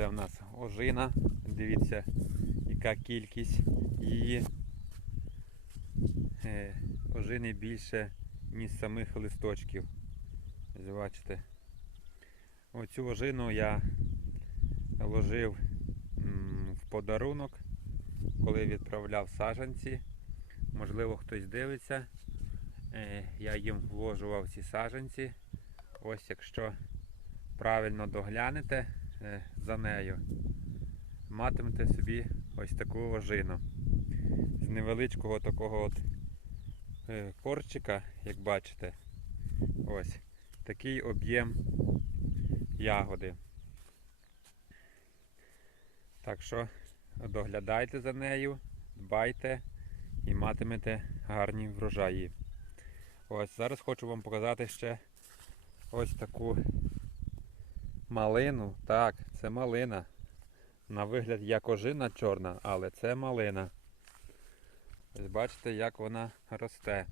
Це в нас ожина. Дивіться, яка кількість її. Е, ожини більше, ніж самих листочків. Бачите. Оцю ожину я ложив в подарунок, коли відправляв саджанці. Можливо, хтось дивиться. Е, Я їм вложував ці саджанці. Ось якщо правильно доглянете за нею, матимете собі ось таку ожину. З невеличкого такого от е, корчика, як бачите, ось такий об'єм ягоди. Так що доглядайте за нею, дбайте і матимете гарні врожаї. Ось зараз хочу вам показати ще ось таку малину. Так, це малина. На вигляд як ожина чорна, але це малина. Ось бачите, як вона росте.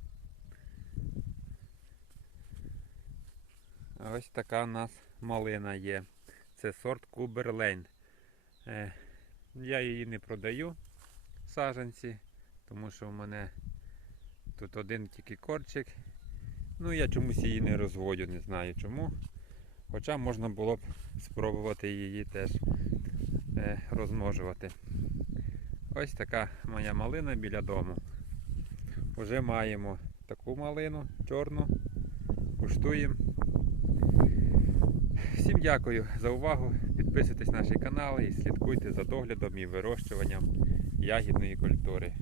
Ось така у нас малина є. Це сорт Куберлейн. Е, я її не продаю саженці, тому що в мене тут один тільки корчик. Ну я чомусь її не розводю, не знаю чому. Хоча можна було б спробувати її теж е, розмножувати. Ось така моя малина біля дому. Уже маємо таку малину чорну. Куштуємо. Всім дякую за увагу. Підписуйтесь на наш канал і слідкуйте за доглядом і вирощуванням ягідної культури.